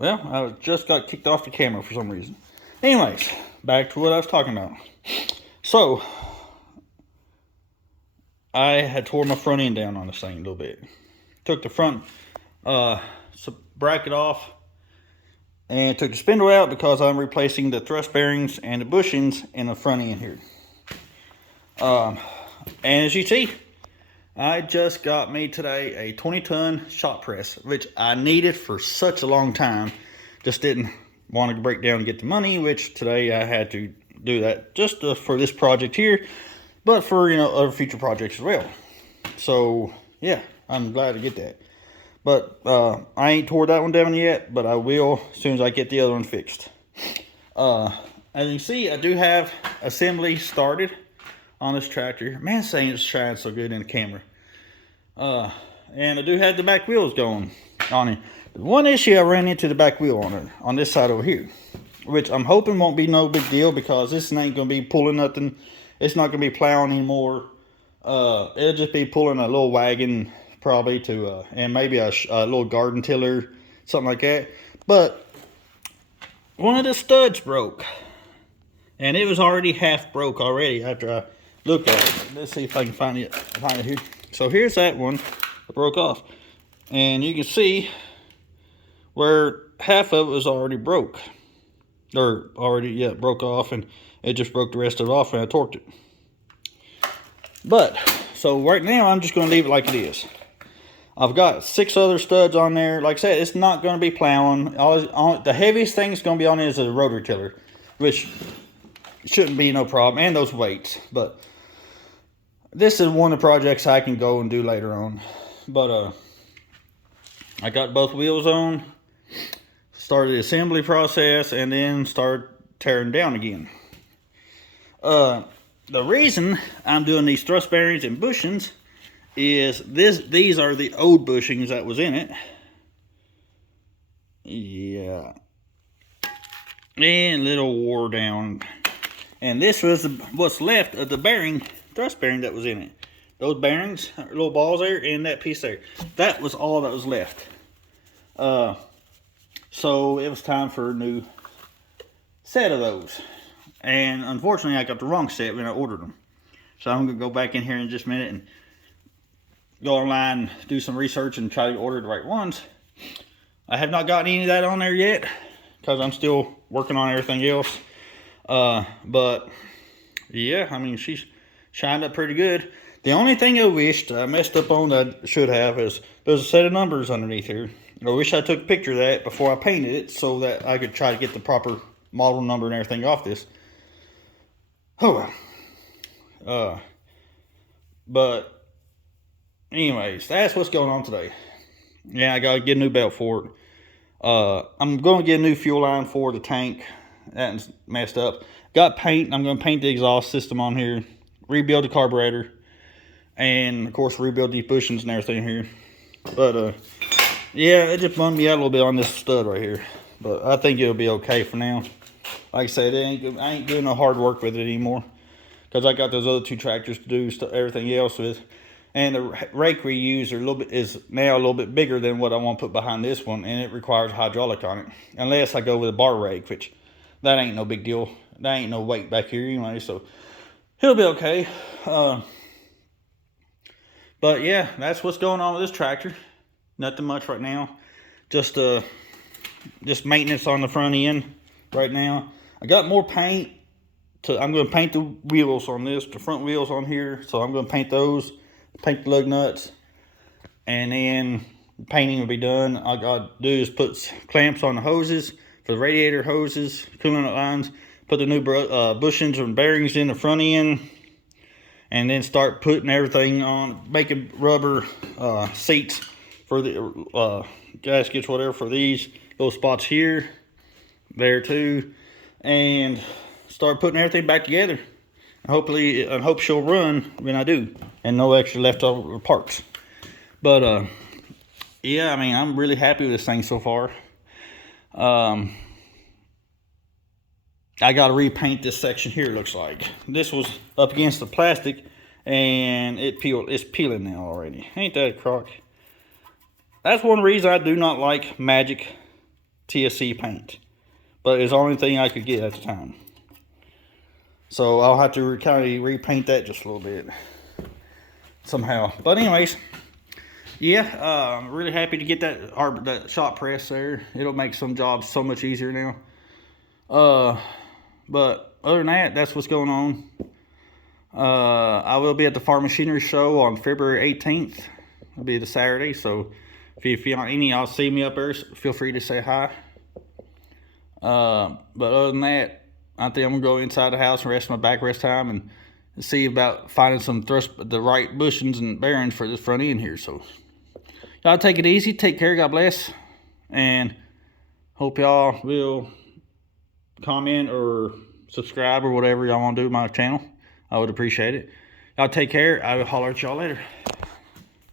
Well, I just got kicked off the camera for some reason. Anyways, back to what I was talking about. So, I had tore my front end down on this thing a little bit. Took the front bracket off and took the spindle out because I'm replacing the thrust bearings and the bushings in the front end here. And as you see, I just got me today a 20-ton shop press, which I needed for such a long time. Just didn't want to break down and get the money, which today I had to do that just for this project here, but for, other future projects as well. So yeah, I'm glad to get that. But I ain't tore that one down yet, but I will as soon as I get the other one fixed. As you can see, I do have assembly started on this tractor. Man, saying it's shining so good in the camera. And I do have the back wheels going on it. One issue I ran into the back wheel on this side over here, which I'm hoping won't be no big deal because this ain't gonna be pulling nothing. It's not gonna be plowing anymore. It'll just be pulling a little wagon probably to and maybe a little garden tiller, something like that. But one of the studs broke, and it was already half broke already after I looked at it. Let's see if I can find it here. So here's that one that broke off, and you can see where half of it was already broke, or already broke off, and it just broke the rest of it off when I torqued it. But so right now I'm just going to leave it like it is. I've got 6 other studs on there. Like I said, it's not going to be plowing. The heaviest thing it's going to be on is a rotor tiller, which shouldn't be no problem, and those weights. But this is one of the projects I can go and do later on. But I got both wheels on, started the assembly process, and then started tearing down again. The reason I'm doing these thrust bearings and bushings is these are the old bushings that was in it. Yeah. And a little wore down. And this was what's left of the bearing, thrust bearing that was in it. Those bearings, little balls there, and that piece there. That was all that was left. So it was time for a new set of those. And unfortunately, I got the wrong set when I ordered them. So I'm going to go back in here in just a minute and go online, do some research, and try to order the right ones. I have not gotten any of that on there yet because I'm still working on everything else. But yeah, I mean, she's shined up pretty good. The only thing I wished I messed up on that I should have is there's a set of numbers underneath here. I wish I took a picture of that before I painted it so that I could try to get the proper model number and everything off this. Oh well. But anyways, that's what's going on today. Yeah, I gotta get a new belt for it. I'm gonna get a new fuel line for the tank. That's messed up. Got paint. I'm gonna paint the exhaust system on here, rebuild the carburetor, and of course rebuild these bushings and everything here. But yeah, it just bummed me out a little bit on this stud right here. But I think it'll be okay for now. Like I said, I ain't doing no hard work with it anymore because I got those other 2 tractors to do everything else with. And the rake we use is now a little bit bigger than what I want to put behind this one, and it requires hydraulic on it. Unless I go with a bar rake, which that ain't no big deal. There ain't no weight back here anyway, so it'll be okay. But yeah, that's what's going on with this tractor. Nothing much right now. Just maintenance on the front end right now. I got more paint. I'm going to paint the wheels on this, the front wheels on here. So I'm going to paint those, paint the lug nuts, and then painting will be done. All I got to do is put clamps on the hoses for the radiator hoses, coolant lines, put the new bushings and bearings in the front end, and then start putting everything on, making rubber seats for the gaskets, whatever, for these little spots here, there too, and start putting everything back together. Hopefully, I hope she'll run when I do, and no extra leftover parts. But yeah, I mean, I'm really happy with this thing so far. I got to repaint this section here. Looks like this was up against the plastic, and it's peeling now already. Ain't that a crock? That's one reason I do not like Magic TSC paint. But it's the only thing I could get at the time. So I'll have to kind of repaint that just a little bit somehow. But anyways, yeah, I'm really happy to get that shop press there. It'll make some jobs so much easier now. But other than that, that's what's going on. I will be at the Farm Machinery Show on February 18th. It'll be the Saturday, so if you want any, y'all see me up there, feel free to say hi. But other than that, I think I'm gonna go inside the house and rest my backrest time and see about finding the right bushings and bearings for this front end here. So y'all take it easy, take care, God bless, and hope y'all will comment or subscribe or whatever y'all want to do to my channel. I would appreciate it. Y'all take care. I will holler at y'all later.